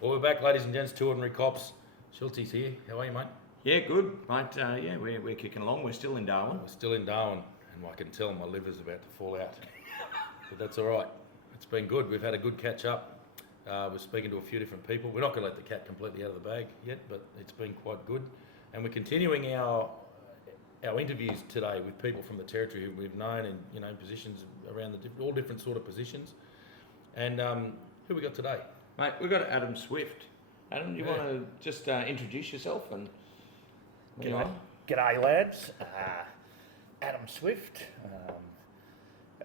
Well, we're back, ladies and gents, Two Ordinary Cops. Schulte's here. How are you, mate? Yeah, good, mate. We're kicking along. We're still in Darwin. We're still in Darwin, and I can tell my liver's about to fall out. But that's all right. It's been good. We've had a good catch up. We're speaking to a few different people. We're not going to let the cat completely out of the bag yet, but it's been quite good. And we're continuing our interviews today with people from the territory who we've known in positions around all different sort of positions. And who we got today? Mate, we've got Adam Swift. Adam, you want to just introduce yourself and... G'day lads, Adam Swift.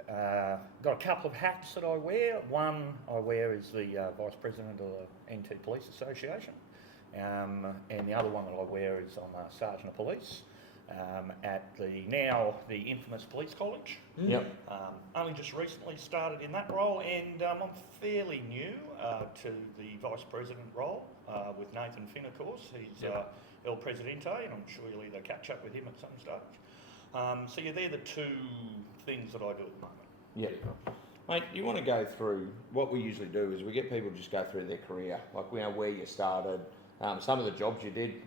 Got a couple of hats that I wear. One I wear is the Vice President of the NT Police Association, and the other one that I wear is I'm a Sergeant of Police at the infamous Police College. Yep. Only just recently started in that role, and I'm fairly new to the Vice President role with Nathan Finn, of course. He's El Presidente, and I'm sure you'll either catch up with him at some stage. So they're the two things that I do at the moment. Yeah. Mate, you want to go through, what we usually do is we get people to just go through their career, like where you started, some of the jobs you did.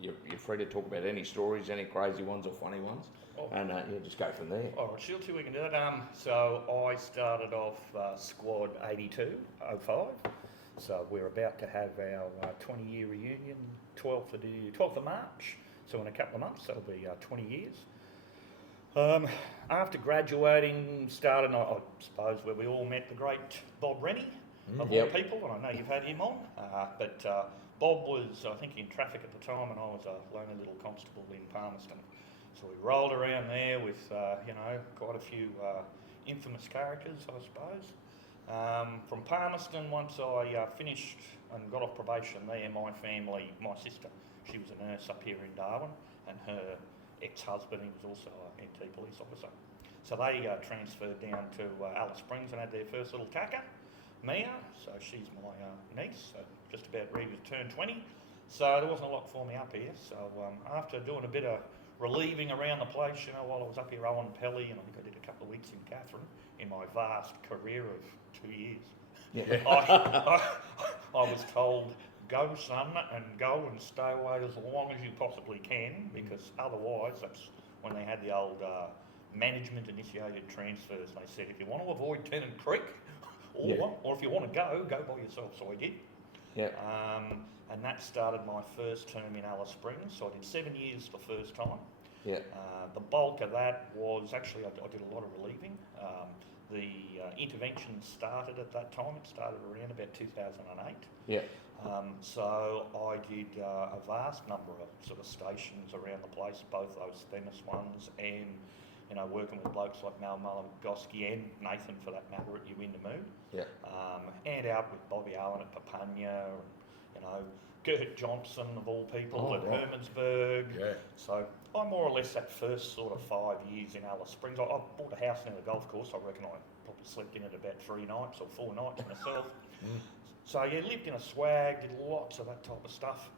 You're free to talk about any stories, any crazy ones or funny ones, and just go from there. All right, Shilty, we can do that. So I started off Squad 8205. So we're about to have our 20-year reunion, 12th of March. So in a couple of months, that'll be 20 years. After graduating, started, I suppose, where we all met the great Bob Rennie, of all people, and I know you've had him on. But Bob was, I think, in traffic at the time, and I was a lonely little constable in Palmerston. So we rolled around there with, quite a few infamous characters, I suppose. From Palmerston, once I finished and got off probation there, my sister, she was a nurse up here in Darwin, and her ex-husband, he was also an NT police officer. So they transferred down to Alice Springs and had their first little tacker, Mia. So she's my niece, so just about ready to turn 20. So there wasn't a lot for me up here. So after doing a bit of relieving around the place, while I was up here Owen Pelly, and I think I did a couple of weeks in Catherine in my vast career of 2 years. Yeah. I was told, go son, and go and stay away as long as you possibly can, because otherwise, that's when they had the old management initiated transfers. They said, if you want to avoid Tennant Creek, or if you want to go by yourself. So I did. Yeah. And that started my first term in Alice Springs. So I did 7 years the first time. Yeah. The bulk of that was actually, I did a lot of relieving. The intervention started at that time. It started around about 2008. Yeah. So I did a vast number of sort of stations around the place, both those famous ones, and working with blokes like Mal Malagoski and Nathan, for that matter, at You In The Mood. Yeah. And out with Bobby Owen at Papunya, and Gert Johnson of all people at Hermansburg. Yeah. So I more or less that first sort of 5 years in Alice Springs. I bought a house near the golf course. I reckon I probably slept in it about 3 nights or 4 nights myself. So lived in a swag, did lots of that type of stuff.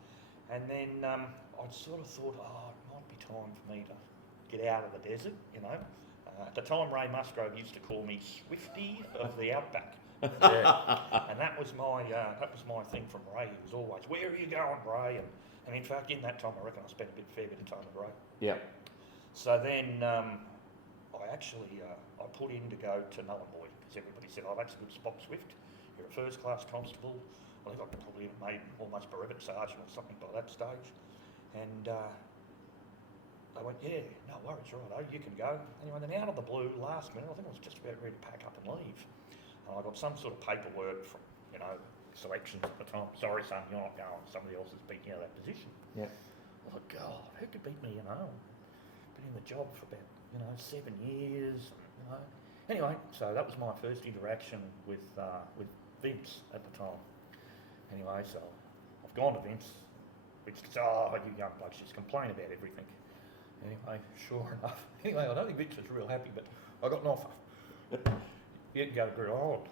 And then I sort of thought, it might be time for me to get out of the desert, At the time, Ray Musgrove used to call me Swifty of the Outback. And that was my thing from Ray. He was always, where are you going, Ray? And in fact, in that time, I reckon I spent a fair bit of time with Ray. Yeah. So then I put in to go to Nullarbor, because everybody said, that's a good spot, Swift. You're a first-class constable. I think I probably made almost brevet sergeant or something by that stage. And they went, no worries, right, you can go. Anyway, then out of the blue, last minute, I think I was just about ready to pack up and leave. And I got some sort of paperwork from, selections at the time. Sorry, son, you're not going. Somebody else has beaten you out of that position. Yeah. I thought, God, who could beat me, Been in the job for about, 7 years, Anyway, so that was my first interaction with Vince at the time. Anyway, so I've gone to Vince. Vince says, you young blokes just complain about everything. Anyway, sure enough. Anyway, I don't think Vince was real happy, but I got an offer. You can go to Grid Island.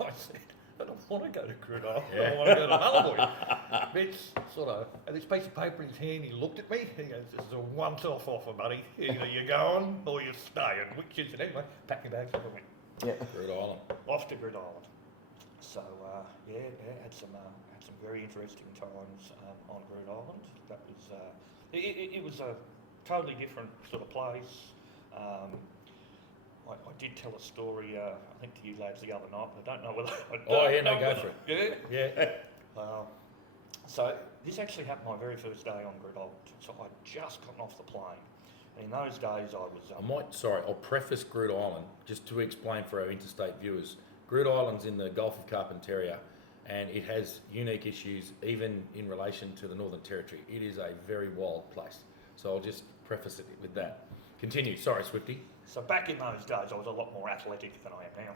I said, I don't want to go to Grid Island. I want to go to Nullarbor. Vince sort of had this piece of paper in his hand. He looked at me. He goes, this is a once-off offer, buddy. Either you're going or you're staying. Which is it? Anyway, packed my bags up and went. Yeah. Grid Island. Off to Grid Island. So had some very interesting times on Groote Island. That was it was a totally different sort of place. I did tell a story, I think to you lads the other night, but I don't know whether. Go for it. Yeah. So this actually happened my very first day on Groote Island. So I'd just gotten off the plane, and in those days I was. I'll preface Groote Island just to explain for our interstate viewers. Groote Island's in the Gulf of Carpentaria, and it has unique issues even in relation to the Northern Territory. It is a very wild place. So I'll just preface it with that. Continue. Sorry, Swifty. So back in those days, I was a lot more athletic than I am now,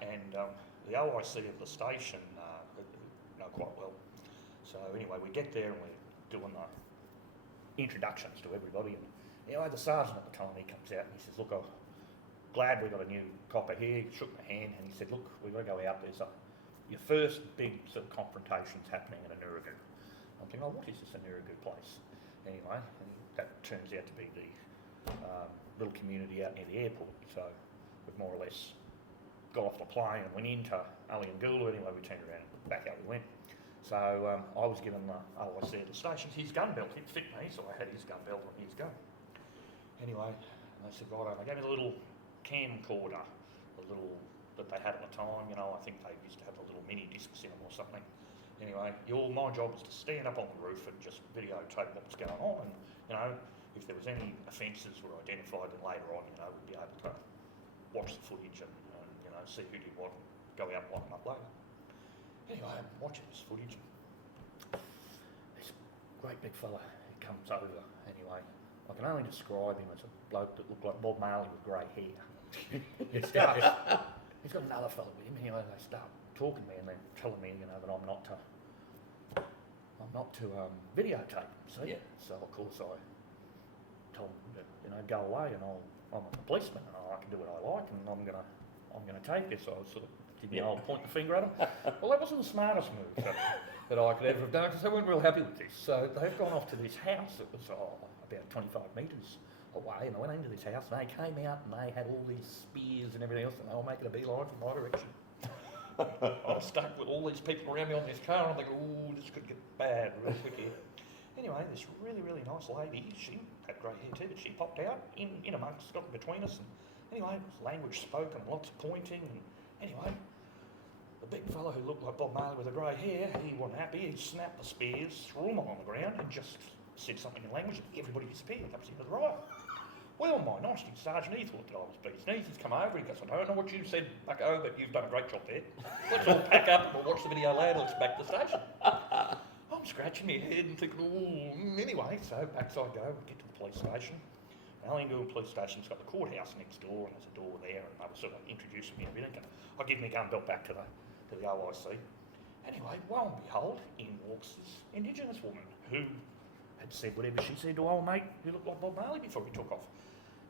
and the OIC of the station know quite well. So anyway, we get there and we're doing the introductions to everybody, and the sergeant at the time, he comes out and he says, "Look, I'm glad we got a new copper here." He shook my hand and he said, "Look, we've got to go out. Your first big sort of confrontation's happening at a Nurragu." I'm thinking, "Oh, what is this, a Nurragu place?" Anyway, and that turns out to be the little community out near the airport. So we've more or less got off the plane and went into Aliangulu. Anyway, we turned around and back out we went. So I was given the OIC at the station his gun belt. It fit me, so I had his gun belt and his gun. Anyway, they said, "Right," they gave me the little camcorder, the little that they had at the time. I think they used to have the little mini discs in them or something. Anyway, my job was to stand up on the roof and just videotape what was going on, and if there was any offences were identified, then later on, we'd be able to watch the footage and see who did what, go out and line them up later. Anyway, I'm watching this footage. This great big fella, he comes over. Anyway, I can only describe him as a bloke that looked like Bob Marley with grey hair. He starts. He's got another fella with him. Anyway, they start talking to me and then telling me, that I'm not to videotape. See? Yeah. So of course I told him that go away, and I'm a policeman and I can do what I like, and I'm gonna take this. So I was sort of giving the old point the finger at him. Well, that wasn't the smartest move that I could ever have done, because they weren't real happy with this. So they've gone off to this house that was about 25 metres away, and I went into this house and they came out and they had all these spears and everything else, and they were making a beeline from my direction. I was stuck with all these people around me on this car, and I'm thinking, "Ooh, this could get bad real quick here." Anyway, this really, really nice lady, she had grey hair too, but she popped out in amongst, got between us, and anyway, it was language spoken, lots of pointing, and anyway, the big fellow who looked like Bob Marley with the grey hair, he wasn't happy. He snapped the spears, threw them on the ground, and just said something in language, and everybody disappeared up to the right. Well, my nasty sergeant, he thought that I was beast knees. He's come over, he goes, "I don't know what you said, bucko, but you've done a great job there. Let's all pack up and we'll watch the video later, let's back to the station." I'm scratching my head and thinking, "Ooh." Anyway, so back I go, we get to the police station. Aliangulu Police Station's got the courthouse next door, and there's a door there, and they were sort of introducing me and everything. And I give my gun belt back to the OIC. Anyway, lo and behold, in walks this Indigenous woman who had said whatever she said to old mate who looked like Bob Marley before he took off.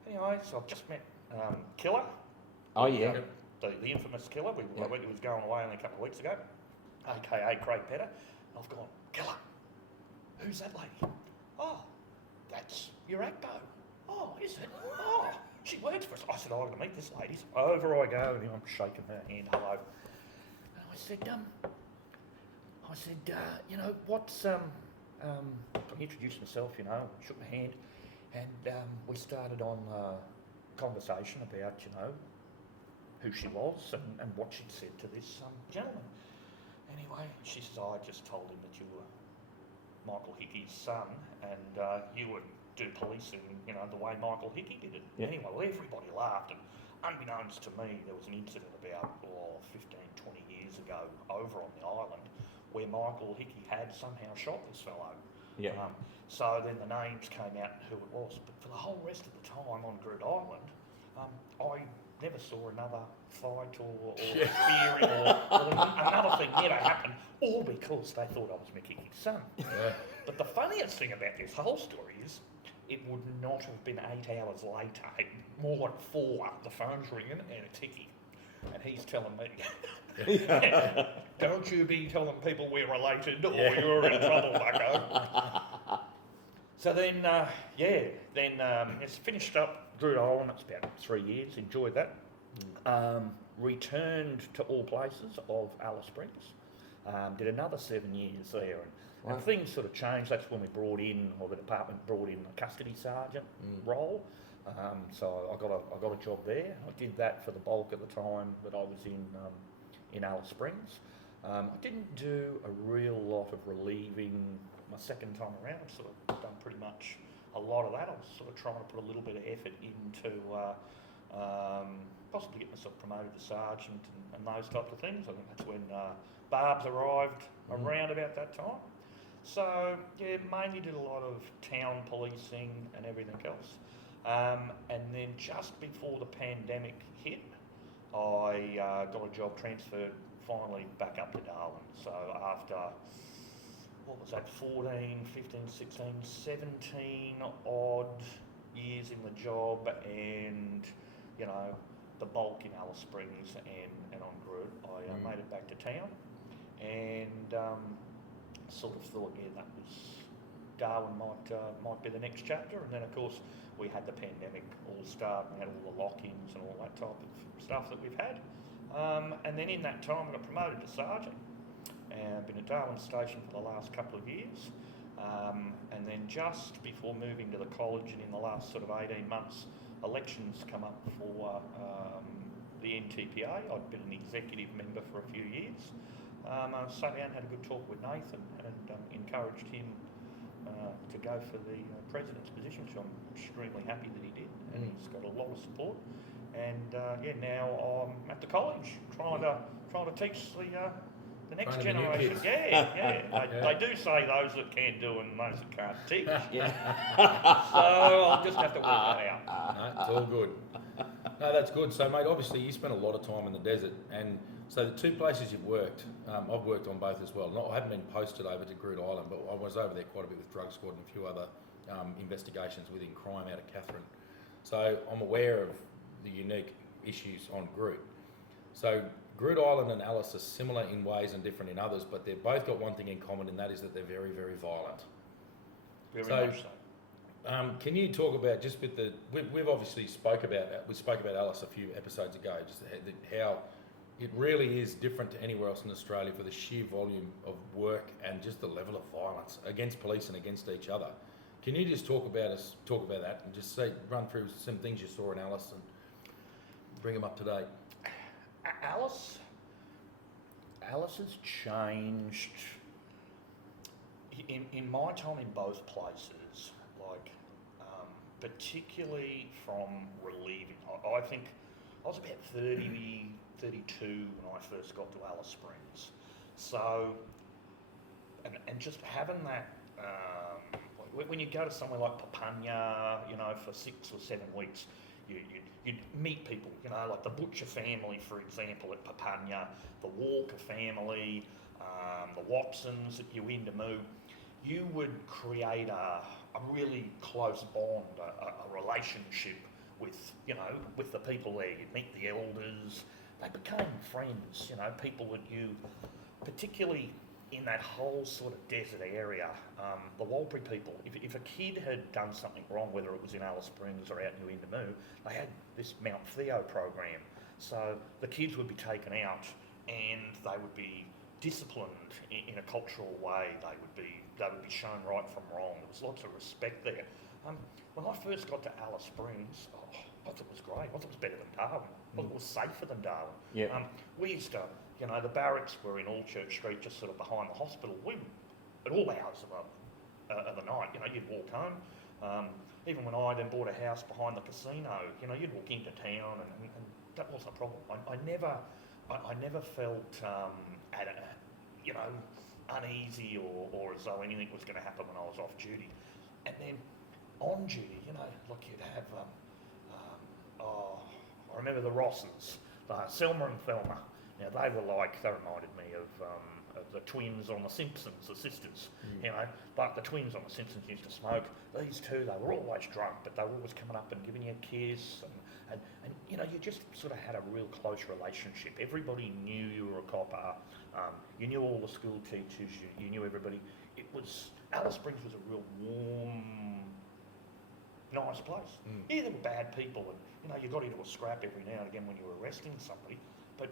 Anyway, so I've just met Killer. Oh, yeah. The infamous Killer. He was going away only a couple of weeks ago, a.k.a. Craig Petter. And I've gone, "Killer, who's that lady?" "Oh, that's your ACPO." "Oh, is it? Oh, she works for us." I said, "I'm going to meet this lady." So over I go, and I'm shaking her hand, "Hello." And I said, what's, I introduced myself, shook my hand, and we started on a conversation about, who she was and what she'd said to this gentleman. Anyway, she says, "I just told him that you were Michael Hickey's son, and you would do policing, the way Michael Hickey did it." Yeah. Anyway, well, everybody laughed, and unbeknownst to me, there was an incident about 15, 20 years ago over on the island where Michael Hickey had somehow shot this fellow. Yeah. So then the names came out and who it was. But for the whole rest of the time on Groote Island, I never saw another fight or spearing or another thing never happened, all because they thought I was Mick Hickey's son. Yeah. But the funniest thing about this whole story is it would not have been 8 hours later, more like 4, the phone's ringing and it's Hickey. And he's telling me, "Don't you be telling people we're related or you're in trouble, bucko." So then, it's finished up Groote Island. It's about 3 years, enjoyed that. returned to all places of Alice Springs, did another 7 years there, and things sort of changed. That's when we brought in, or the department brought in a custody sergeant role. So I got a job there. I did that for the bulk of the time that I was in Alice Springs. I didn't do a real lot of relieving my second time around. I've sort of done pretty much a lot of that. I was sort of trying to put a little bit of effort into possibly get myself promoted to sergeant and those types of things. I think that's when Barb's arrived around about that time. So yeah, mainly did a lot of town policing and everything else. And then just before the pandemic hit, I got a job transferred finally back up to Darwin. So after, what was that, 14, 15, 16, 17 odd years in the job, and, you know, the bulk in Alice Springs and on Groot, I made it back to town, and sort of thought, yeah, that was, Darwin might be the next chapter. And then of course we had the pandemic all start, and had all the lock-ins and all that type of stuff that we've had. And then in that time I got promoted to sergeant, and I've been at Darwin Station for the last couple of years. And then just before moving to the college, and in the last sort of 18 months, elections come up for the NTPA. I'd been an executive member for a few years. I sat down and had a good talk with Nathan, and encouraged him to go for the president's position, which I'm extremely happy that he did, and he's got a lot of support. And yeah, now I'm at the college trying to teach the next generation. They do say those that can do and those that can't teach. So I'll just have to work that out. No, it's all good. No, that's good. So, mate, obviously you spent a lot of time in the desert, and so the two places you've worked, I've worked on both as well. I haven't been posted over to Groot Island, but I was over there quite a bit with Drug Squad and a few other investigations within crime out of Catherine. So I'm aware of the unique issues on Groot. So Groot Island and Alice are similar in ways and different in others, but they've both got one thing in common, and that is that they're very, very violent. Very much so. Can you talk about, just with the, we've obviously spoke about Alice a few episodes ago, just how it really is different to anywhere else in Australia for the sheer volume of work and just the level of violence against police and against each other. Can you just talk about that and just run through some things you saw in Alice and bring them up to date? Alice has changed in my time in both places, like particularly from relieving. I think I was about 30, 32 when I first got to Alice Springs. So, and just having that, when you go to somewhere like Papunya, you know, for 6 or 7 weeks, you'd meet people, you know, like the Butcher family, for example, at Papunya, the Walker family, the Watsons at Yuindamu. You would create a really close bond, a relationship with, you know, with the people there. You'd meet the elders. They became friends, you know, people that you, particularly in that whole sort of desert area, the Walpry people, if a kid had done something wrong, whether it was in Alice Springs or out in Yuindamu, they had this Mount Theo program. So the kids would be taken out and they would be disciplined in a cultural way. They would be shown right from wrong. There was lots of respect there. When I first got to Alice Springs, I thought it was great. I thought it was better than Darwin. I thought it was safer than Darwin. Yeah. We used to, you know, the barracks were in Allchurch Street, just sort of behind the hospital. We, at all hours of the night, you know, you'd walk home. Even when I then bought a house behind the casino, you know, you'd walk into town, and that wasn't a problem. I never felt, you know, uneasy or as though anything was going to happen when I was off duty. And then on duty, you know, like you'd have, I remember the Rosses, Selma and Thelma. Now they reminded me of the twins on The Simpsons, the sisters, you know, but the twins on The Simpsons used to smoke. These two, they were always drunk, but they were always coming up and giving you a kiss, and you know, you just sort of had a real close relationship. Everybody knew you were a copper, you knew all the school teachers, you knew everybody. Alice Springs was a real warm, nice place. Yeah, there were bad people, and you know, you got into a scrap every now and again when you were arresting somebody, But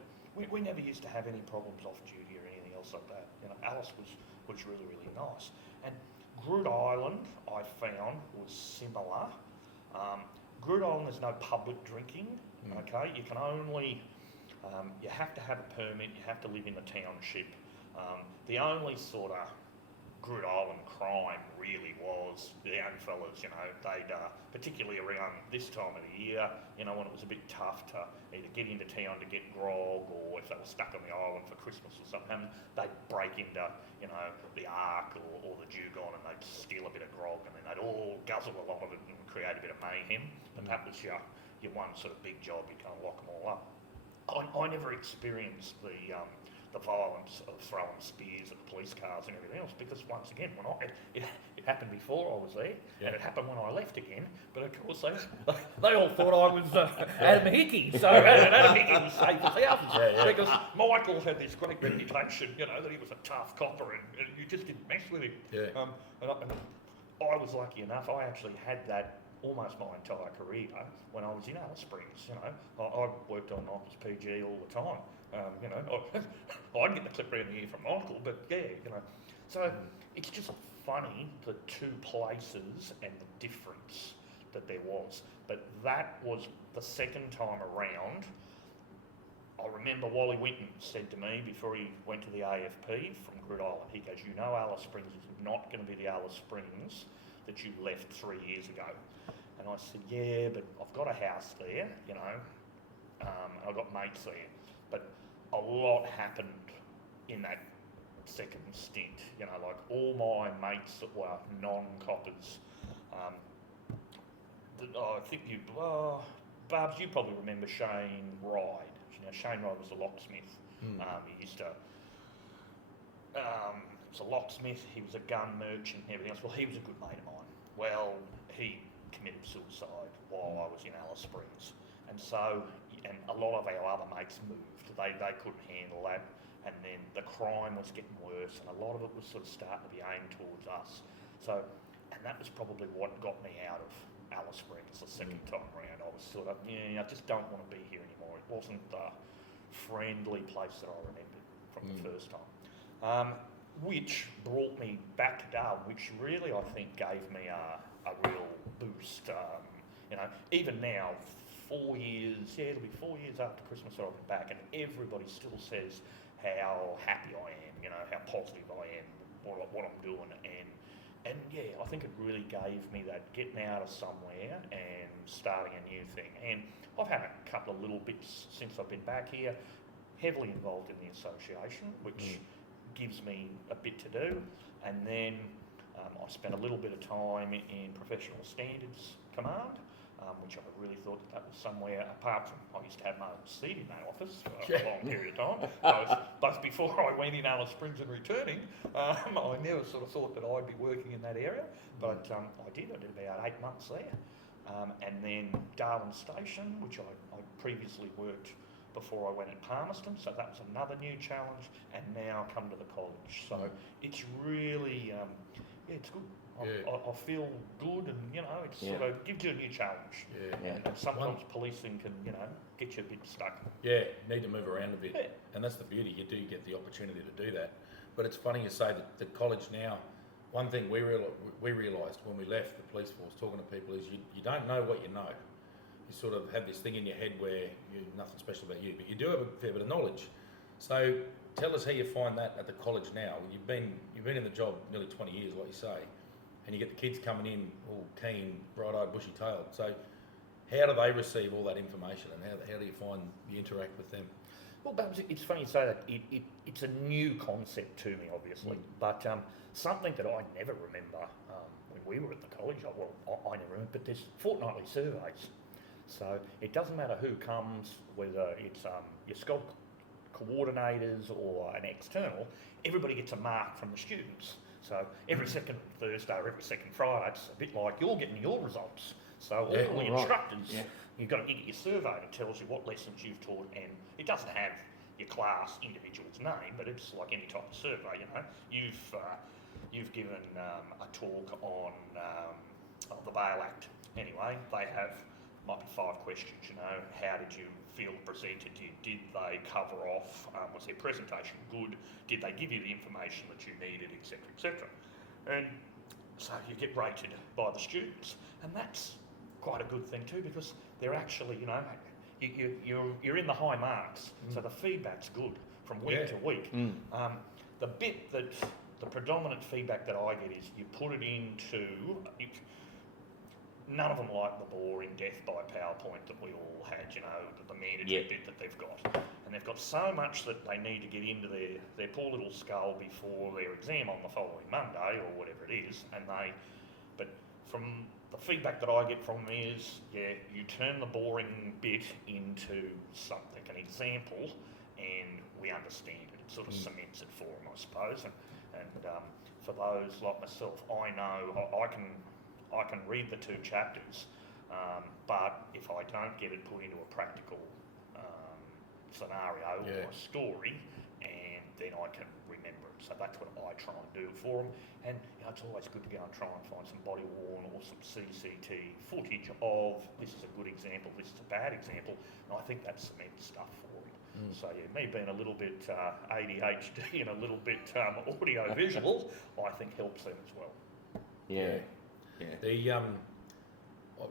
we never used to have any problems off duty or anything else like that. You know, Alice was really, really nice. And Groot Island, I found, was similar. Groot Island, there's no public drinking, okay? You can only, you have to have a permit, you have to live in the township. The only sort of Groot Island crime really was the young fellas, you know, they'd, particularly around this time of the year, you know, when it was a bit tough to either get into town to get grog, or if they were stuck on the island for Christmas or something, they'd break into, you know, the Ark or the Dugong, and they'd steal a bit of grog, and then they'd all guzzle a lot of it and create a bit of mayhem. And that was your one sort of big job. You can't lock them all up. I never experienced the violence of throwing spears at the police cars and everything else, because once again, it happened before I was there, and it happened when I left again. But of course, they all thought I was Adam Hickey, so Adam Hickey was safe as houses, because Michael had this great reputation, you know, that he was a tough copper, and you just didn't mess with him. And I was lucky enough; I actually had that almost my entire career when I was in Alice Springs. You know, I worked on Office PG all the time. You know, I'd get the clip round the ear from Michael, but yeah, you know. So it's just funny the two places and the difference that there was. But that was the second time around. I remember Wally Winton said to me before he went to the AFP from Groot Island, he goes, "You know, Alice Springs is not going to be the Alice Springs that you left 3 years ago." And I said, "Yeah, but I've got a house there, you know, and I've got mates there." But a lot happened in that second stint, you know, like all my mates that were non-coppers. I think Barbs, you probably remember Shane Ride. You know, Shane Ride was a locksmith. He used to, he was a locksmith, he was a gun merchant and everything else. Well, he was a good mate of mine. Well, he committed suicide while I was in Alice Springs. And so, and a lot of our other mates moved. They couldn't handle that. And then the crime was getting worse, and a lot of it was sort of starting to be aimed towards us. So, and that was probably what got me out of Alice Springs the second time around. I was sort of, I just don't want to be here anymore. It wasn't the friendly place that I remembered from the first time. Which brought me back to Darwin, which really I think gave me a real boost. You know, even now, 4 years, it'll be 4 years after Christmas that I've been back, and everybody still says how happy I am, you know, how positive I am, what I'm doing, and yeah, I think it really gave me that getting out of somewhere and starting a new thing. And I've had a couple of little bits since I've been back here, heavily involved in the association, which gives me a bit to do, and then I spent a little bit of time in Professional Standards Command, which I really thought that was somewhere, apart from I used to have my own seat in that office for a long period of time, both before I went in Alice Springs and returning. I never sort of thought that I'd be working in that area, but I did about 8 months there. And then Darwin Station, which I previously worked before I went at Palmerston, so that was another new challenge, and now come to the college. So it's really, it's good. I feel good, and you know, it sort of gives you a new challenge. And sometimes policing can, you know, get you a bit stuck. Need to move around a bit, and that's the beauty. You do get the opportunity to do that. But it's funny you say that the college now. One thing we realised when we left the police force, talking to people, is you don't know what you know. You sort of have this thing in your head where nothing special about you, but you do have a fair bit of knowledge. So tell us how you find that at the college now. You've been in the job nearly 20 years, like you say, and you get the kids coming in all keen, bright-eyed, bushy-tailed. So how do they receive all that information, and how do you find you interact with them? Well, Babs, it's funny you say that. It's a new concept to me, obviously, but something that I never remember when we were at the college. I never remember, but there's fortnightly surveys. So it doesn't matter who comes, whether it's your SCOG coordinators or an external, everybody gets a mark from the students. So every second Thursday or every second Friday, it's a bit like you're getting your results. So all the instructors, you've got to get your survey that tells you what lessons you've taught, and it doesn't have your class individual's name, but it's like any type of survey. You know, you've given a talk on the Bail Act. Anyway, they have might be 5 questions, you know, how did you feel presented? Did they cover off? Was their presentation good? Did they give you the information that you needed, etc., etc.? And so you get rated by the students, and that's quite a good thing too, because they're actually, you know, you're in the high marks, so the feedback's good from week to week. The bit that the predominant feedback that I get is you put it into. None of them like the boring death by PowerPoint that we all had, you know, the mandatory bit that they've got. And they've got so much that they need to get into their poor little skull before their exam on the following Monday or whatever it is. But from the feedback that I get from them is, you turn the boring bit into something, an example, and we understand it. It sort of cements it for them, I suppose. And for those like myself, I know I can read the 2 chapters, but if I don't get it put into a practical scenario or a story, and then I can remember it. So that's what I try and do for them. And you know, it's always good to go and try and find some body worn or some CCT footage of this is a good example, this is a bad example, and I think that cements stuff for them. So yeah, me being a little bit ADHD and a little bit audio visual, I think helps them as well. Yeah. The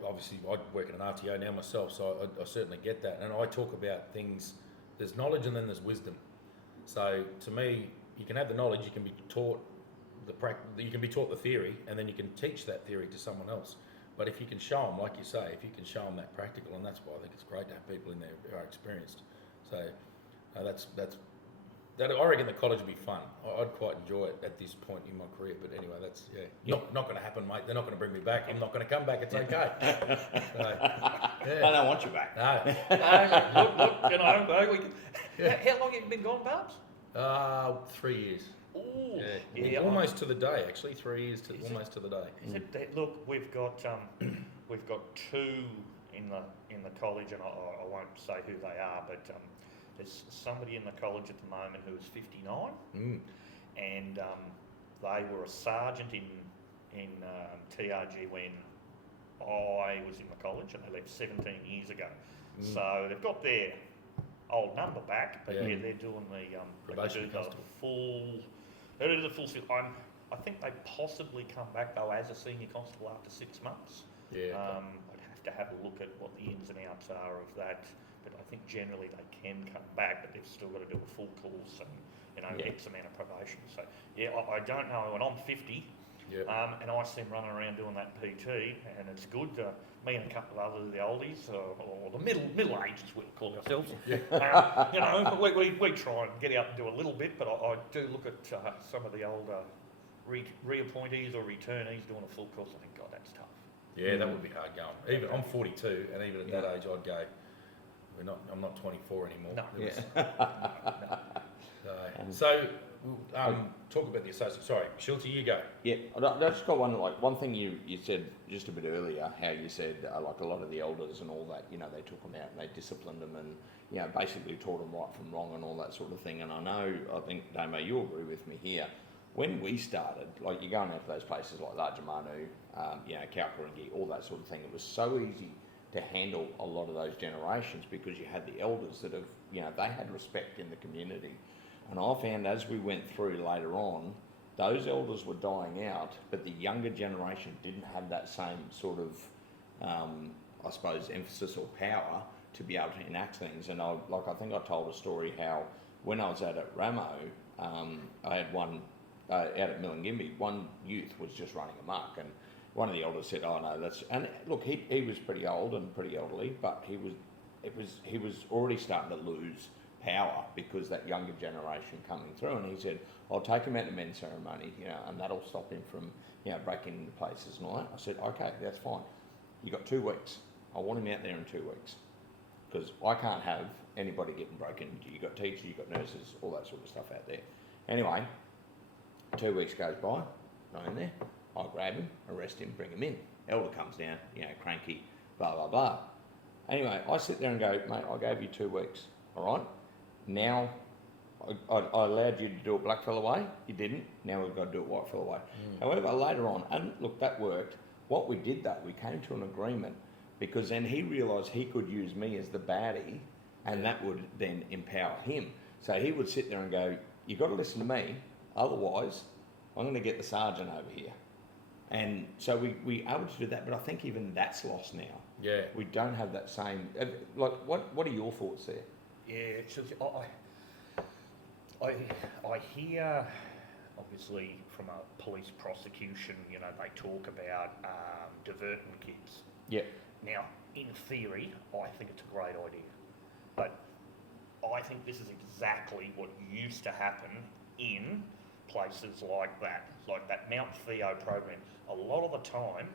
obviously I work in an RTO now myself, so I certainly get that. And I talk about things. There's knowledge and then there's wisdom. So to me, you can have the knowledge, you can be taught you can be taught the theory, and then you can teach that theory to someone else. But if you can show them, like you say, if you can show them that practical, and that's why I think it's great to have people in there who are experienced. So that I reckon the college would be fun. I'd quite enjoy it at this point in my career. But anyway, that's not going to happen, mate. They're not going to bring me back. I'm not going to come back. It's okay. I don't want you back. No. Look, you know, how long have you been gone, Barbs? 3 years. Ooh, Almost to the day, actually. 3 years almost to the day. Is it? Look, we've got 2 in the college, and I won't say who they are, but there's somebody in the college at the moment who is 59, and they were a sergeant in TRG when I was in the college, and they left 17 years ago. So they've got their old number back, but they're doing the full. They do the full. I think they possibly come back though as a senior constable after 6 months. Yeah. I'd have to have a look at what the ins and outs are of that. But I think generally they can come back, but they've still got to do a full course and X amount of probation. So I don't know, and I'm 50, and I see them running around doing that PT, and it's good. Me and a couple of others, the oldies or the middle ages, we'll call ourselves. We try and get out and do a little bit, but I do look at some of the older reappointees or returnees doing a full course. I think, God, that's tough. Yeah, that would be hard going. Even I'm 42, and even at that age, I'd go. I'm not 24 anymore. No. So, talk about the associate. Sorry, Schulte, you go. Yeah, I just got one thing you said just a bit earlier, how you said like a lot of the elders and all that, they took them out and they disciplined them and, basically taught them right from wrong and all that sort of thing. And I think, Damo, you'll agree with me here. When we started, like you're going out to those places like Largemanu, Kalkaringi, all that sort of thing, it was so easy to handle a lot of those generations because you had the elders that have, they had respect in the community. And I found as we went through later on, those elders were dying out, but the younger generation didn't have that same sort of, I suppose, emphasis or power to be able to enact things. And I think I told a story how when I was out at Ramo, I had one out at Millingimby, one youth was just running amok, and one of the elders said, "Oh no, that's..." And look, he was pretty old and pretty elderly, but he was already starting to lose power because that younger generation coming through. And he said, "I'll take him out to men's ceremony, and that'll stop him from, breaking into places and all that." I said, "Okay, that's fine. You got 2 weeks. I want him out there in 2 weeks because I can't have anybody getting broken into. You got teachers, you got nurses, all that sort of stuff out there." Anyway, 2 weeks goes by, not in there. I grab him, arrest him, bring him in. Elder comes down, cranky, blah, blah, blah. Anyway, I sit there and go, "Mate, I gave you 2 weeks, all right? Now, I allowed you to do it blackfella way. You didn't. Now we've got to do it whitefella way." However, later on, and look, that worked. What we did we came to an agreement because then he realised he could use me as the baddie, and that would then empower him. So he would sit there and go, "You got to listen to me, otherwise, I'm going to get the sergeant over here." And so we able to do that, but I think even that's lost now. Yeah. We don't have that same. Like, what are your thoughts there? Yeah, so I hear, obviously, from a police prosecution, you know, they talk about diverting kids. Yeah. Now, in theory, I think it's a great idea, but I think this is exactly what used to happen in places like that Mount Theo program. A lot of the time,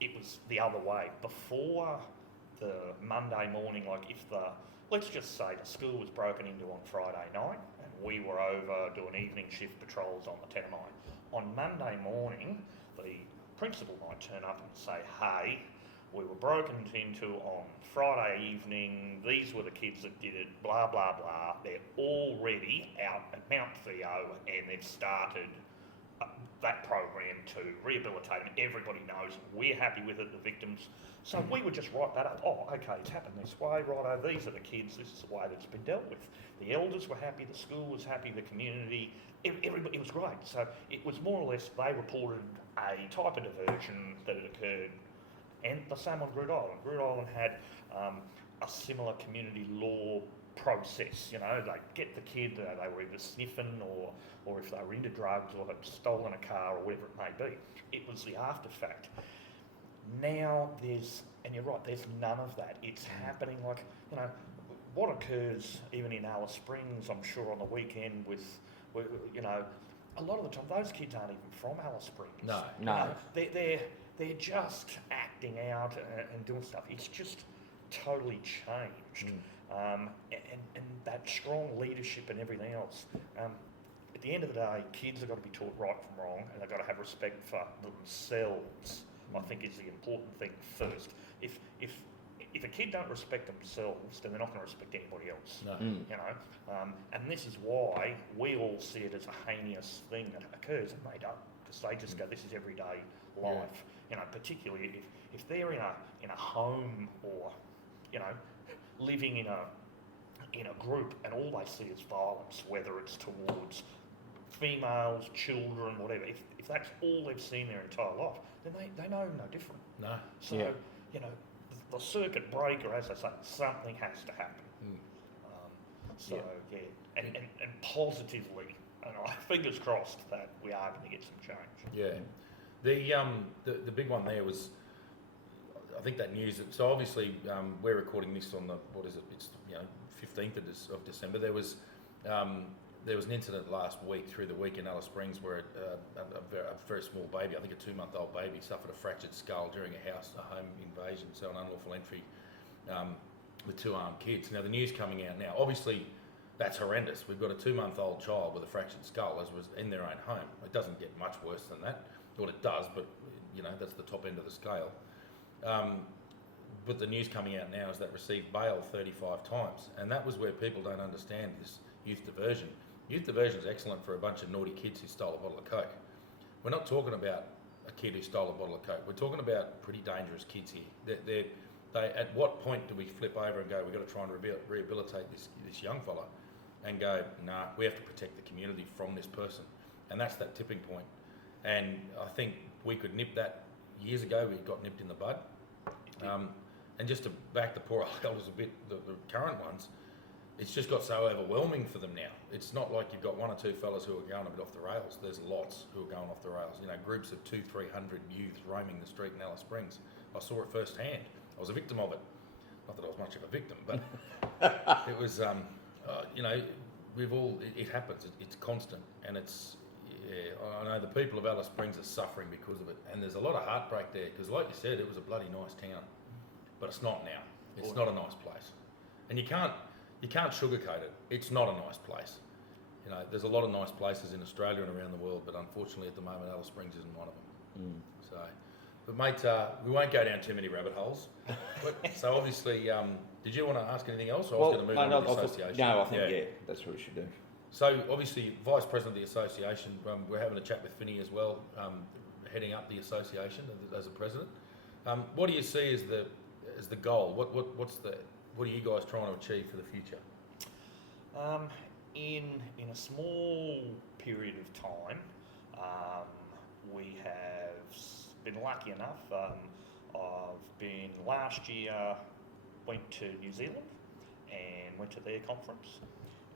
it was the other way. Before the Monday morning, like if let's just say the school was broken into on Friday night and we were over doing evening shift patrols on the Tenamine. On Monday morning, the principal might turn up and say, "Hey, we were broken into on Friday evening, these were the kids that did it, blah, blah, blah. They're already out at Mount Theo and they've started that program to rehabilitate them. Everybody knows we're happy with it, the victims." So we would just write that up. "Oh, okay, it's happened this way, righto, these are the kids, this is the way that's been dealt with." The elders were happy, the school was happy, the community, everybody, it was great. So it was more or less, they reported a type of diversion that had occurred. And the same on Groot Island. Groot Island had a similar community law process. You know, they get the kid, they were either sniffing or if they were into drugs or had stolen a car or whatever it may be. It was the after fact. Now and you're right, there's none of that. It's happening like, you know, what occurs even in Alice Springs, I'm sure on the weekend with you know, a lot of the time those kids aren't even from Alice Springs. No. You know, they're just acting out and doing stuff. It's just totally changed. And that strong leadership and everything else. At the end of the day, kids have got to be taught right from wrong, and they've got to have respect for themselves, I think is the important thing first. If a kid don't respect themselves, then they're not going to respect anybody else. No. You know, and this is why we all see it as a heinous thing that occurs, and they don't, because they just go, "This is everyday life." Yeah. You know, particularly if they're in a home or, you know, living in a group and all they see is violence, whether it's towards females, children, whatever. If that's all they've seen their entire life, then they know no different. No. So, you know, the circuit breaker, as I say, something has to happen. And positively, and fingers crossed that we are going to get some change. Yeah. The big one there was, I think that news. So obviously, we're recording this on the, what is it? It's 15th of December. There was an incident last week through the week in Alice Springs where a very small baby, I think a 2-month-old baby, suffered a fractured skull during a home invasion, so an unlawful entry with 2 armed kids. Now the news coming out now, obviously that's horrendous. We've got a 2-month-old child with a fractured skull as was in their own home. It doesn't get much worse than that. Well, it does, but that's the top end of the scale. But the news coming out now is that received bail 35 times, and that was where people don't understand this youth diversion. Youth diversion is excellent for a bunch of naughty kids who stole a bottle of Coke. We're not talking about a kid who stole a bottle of Coke. We're talking about pretty dangerous kids here. They at what point do we flip over and go, we've got to try and rehabilitate this young fella, and go, nah, we have to protect the community from this person, and that's that tipping point. And I think we could nip that years ago. We got nipped in the bud. And just to back the poor old elders a bit, the current ones, it's just got so overwhelming for them now. It's not like you've got 1 or 2 fellas who are going a bit off the rails. There's lots who are going off the rails. Groups of 200-300 youths roaming the street in Alice Springs. I saw it firsthand. I was a victim of it. Not that I was much of a victim, but it was, it happens. It's constant, and it's, I know the people of Alice Springs are suffering because of it, and there's a lot of heartbreak there, because like you said, it was a bloody nice town, but it's not now. It's not a nice place, and you can't sugarcoat it. It's not a nice place. There's a lot of nice places in Australia and around the world, but unfortunately at the moment Alice Springs isn't one of them. So, but mate, we won't go down too many rabbit holes. So obviously, did you want to ask anything else, or I was going to move on to the association? I think that's what we should do. So obviously, Vice President of the association, we're having a chat with Finney as well, heading up the association as a president. What do you see as as the goal? What are you guys trying to achieve for the future? In a small period of time, we have been lucky enough. Last year, went to New Zealand and went to their conference,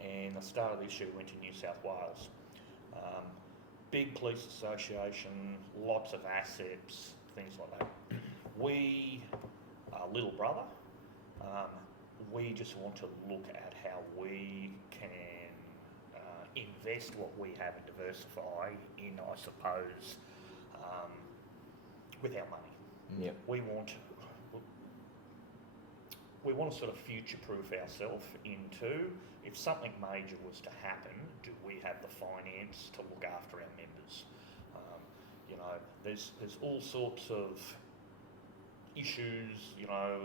and the start of this year went to New South Wales. Big police association, lots of assets, things like that. We are little brother. We just want to look at how we can invest what we have and diversify in, I suppose, with our money. Yep. We want to sort of future-proof ourselves into, if something major was to happen, do we have the finance to look after our members? There's all sorts of issues, I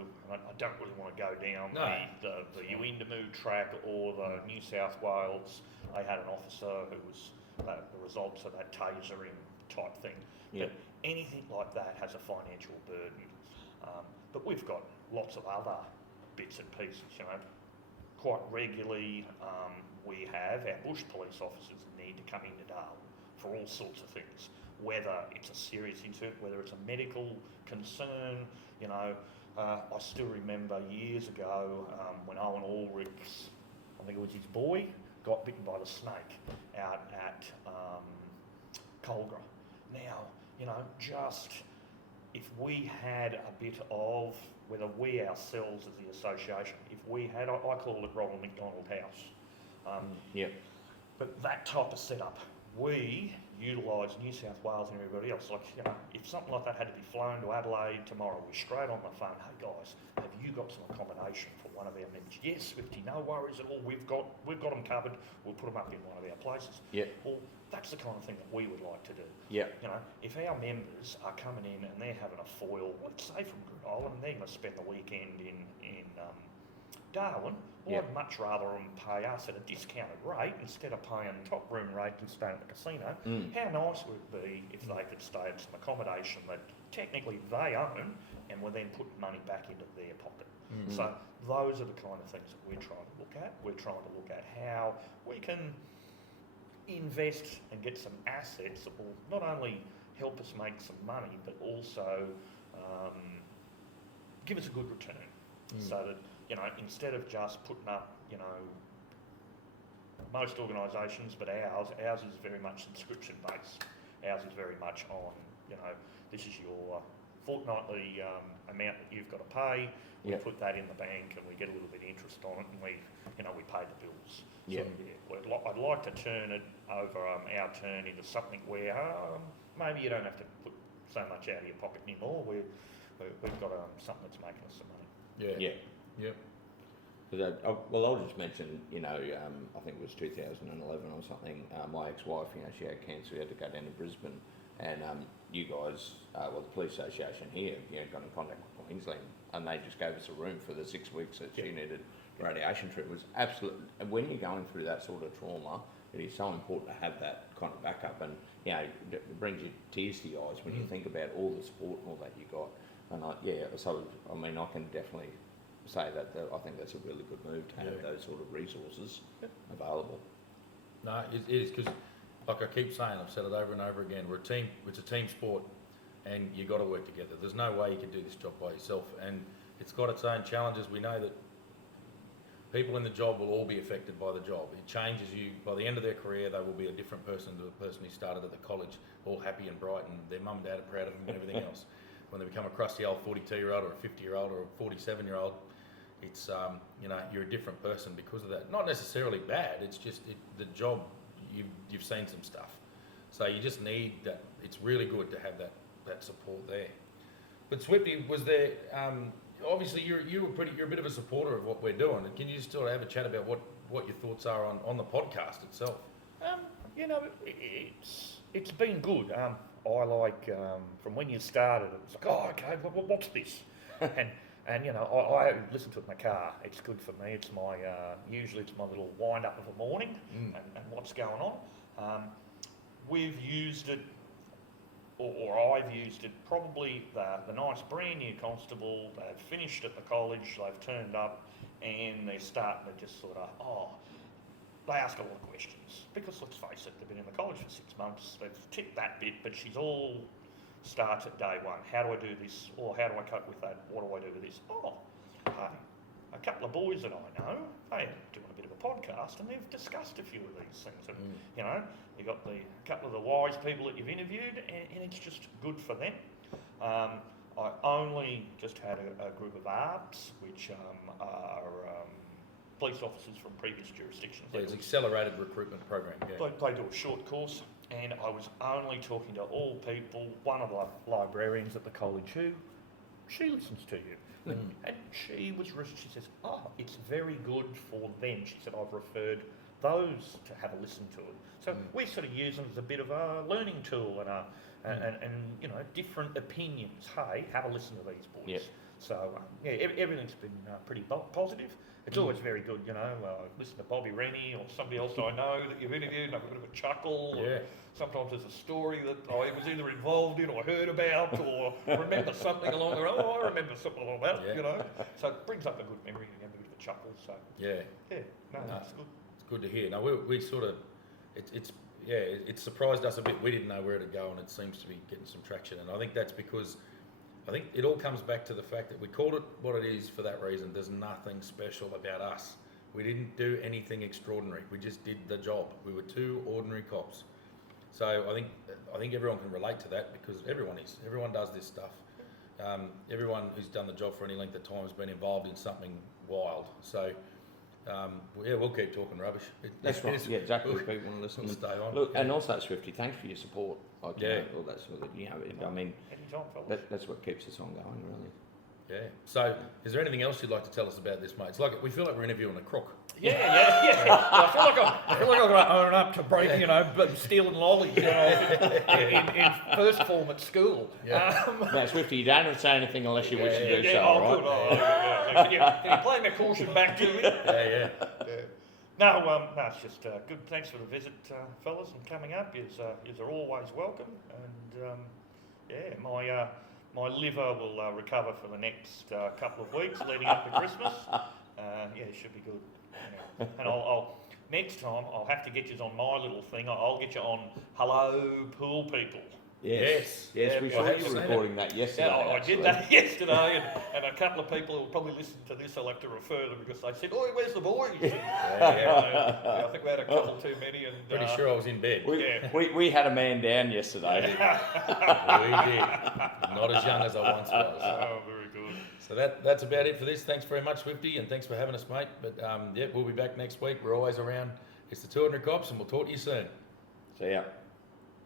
don't really want to go down the Uindamu track or the New South Wales. They had an officer who was the results of that tasering type thing. Yep. But anything like that has a financial burden. But we've got lots of other bits and pieces, Quite regularly, we have our bush police officers need to come into Darwin for all sorts of things, whether it's a serious incident, whether it's a medical concern. I still remember years ago when Owen Ulrich's, I think it was his boy, got bitten by the snake out at Colgra. Now, just if we had a bit of, whether we ourselves as the association, if we had, I call it Ronald McDonald House. Yep. But that type of setup, we utilise New South Wales and everybody else. If something like that had to be flown to Adelaide tomorrow, we're straight on the phone. Hey guys, have you got some accommodation for one of our members? Yes, Swifty, no worries at all. We've got them covered. We'll put them up in one of our places. Yep. Well, that's the kind of thing that we would like to do. Yep. If our members are coming in and they're having a foil, let's say from Good Island, and they're going to spend the weekend in Darwin, well, Yep. I'd much rather them pay us at a discounted rate instead of paying top room rate and staying at the casino. How nice would it be if they could stay at some accommodation that technically they own and will then put money back into their pocket? So those are the kind of things that we're trying to look at. We're trying to look at how we can invest and get some assets that will not only help us make some money, but also give us a good return. So that, instead of just putting up, most organisations, but ours is very much subscription based. Ours is very much on, this is your fortnightly amount that you've got to pay. We Yep. put that in the bank and we get a little bit of interest on it, and we pay the bills. Yep. So, I'd like to turn it over our turn into something where maybe you don't have to put so much out of your pocket anymore. We've got something that's making us some money. Yeah. Yeah. Yep. I'll just mention, I think it was 2011 or something, my ex-wife, she had cancer, we had to go down to Brisbane, and you guys, the police association here, got in contact with Queensland, and they just gave us a room for the 6 weeks that she needed radiation treatment. It was absolute, and when you're going through that sort of trauma, it is so important to have that kind of backup, and, it brings you tears to your eyes when you think about all the support and all that you got, and I can definitely say that I think that's a really good move to have those sort of resources available. No, it is, because like I keep saying, I've said it over and over again, we're a team, it's a team sport, and you got to work together. There's no way you can do this job by yourself, and it's got its own challenges. We know that people in the job will all be affected by the job. It changes you, by the end of their career, they will be a different person to the person who started at the college, all happy and bright, and their mum and dad are proud of them and everything else. When they become a crusty old 42-year-old or a 50-year-old or a 47-year-old, it's, you're a different person because of that. Not necessarily bad, it's just the job, you've seen some stuff. So you just need that. It's really good to have that support there. But Swifty, was there, obviously you're a bit of a supporter of what we're doing. Can you just sort of have a chat about what your thoughts are on the podcast itself? It's been good. I like, from when you started, it was like, oh, okay, what's this? And I listen to it in the car. It's good for me. It's my, usually it's my little wind up of a morning and what's going on. We've used it or I've used it, probably the nice brand new constable, they've finished at the college, they've turned up, and they're starting to just sort of, they ask a lot of questions. Because let's face it, they've been in the college for 6 months, they've ticked that bit, but she's all starts at day one. How do I do this? Or how do I cope with that? What do I do with this? A couple of boys that I know, they are doing a bit of a podcast and they've discussed a few of these things. And, you know, you've got a couple of the wise people that you've interviewed and it's just good for them. I only just had a group of ARPs, which are police officers from previous jurisdictions. Yeah, it's accelerated recruitment program. Yeah. They do a short course, and I was only talking to all people, one of the librarians at the college who, she listens to you. And she says, it's very good for them. She said, I've referred those to have a listen to it. So we sort of use them as a bit of a learning tool and you know, different opinions. Hey, have a listen to these boys. Yep. So everything's been pretty positive. It's always very good, you know, listen to Bobby Rennie or somebody else I know that you've interviewed and have a bit of a chuckle. Yeah. Sometimes there's a story that I was either involved in or heard about or remember something along the way. I remember something along that, you know. So it brings up a good memory and a bit of a chuckle. So Yeah. it's good. It's good to hear. Now we sort of, it surprised us a bit. We didn't know where to go, and it seems to be getting some traction. And I think that's because I think it all comes back to the fact that we called it what it is for that reason. There's nothing special about us. We didn't do anything extraordinary. We just did the job. We were two ordinary cops. So I think everyone can relate to that because everyone does this stuff. Everyone who's done the job for any length of time has been involved in something wild. So we'll keep talking rubbish. That's right. Yeah, exactly. People want to listen. We'll stay on. Look, and also Swifty, thanks for your support. Like, Yeah. you know, all that sort of, you know, I mean, Anytime, fellas. that's what keeps us on going, really. Yeah. So is there anything else you'd like to tell us about this, mate? It's like we feel like we're interviewing a crook. Yeah. I feel like I've got to own up to breaking, you know, stealing lollies, you know, in first form at school. Yeah. Now, Swifty, you don't have to say anything unless you wish to do so, good. right? Can you play my caution back to me? Yeah. No, it's just good. Thanks for the visit, fellas, and coming up. You're always welcome. And my liver will recover for the next couple of weeks leading up to Christmas. It should be good. Yeah. And I'll next time I'll have to get you on my little thing. I'll get you on Hello Pool People. Yes, we saw you recording that yesterday. Yeah, I did that yesterday, and a couple of people who will probably listen to this, I'll have to refer them because they said, "Oh, where's the boys?" I think we had a couple too many, and Pretty sure I was in bed. We had a man down yesterday. We did. Not as young as I once was. Oh, very good. So that's about it for this. Thanks very much, Swifty, and thanks for having us, mate. But we'll be back next week. We're always around. It's the Two Ordinary Cops, and we'll talk to you soon. See ya.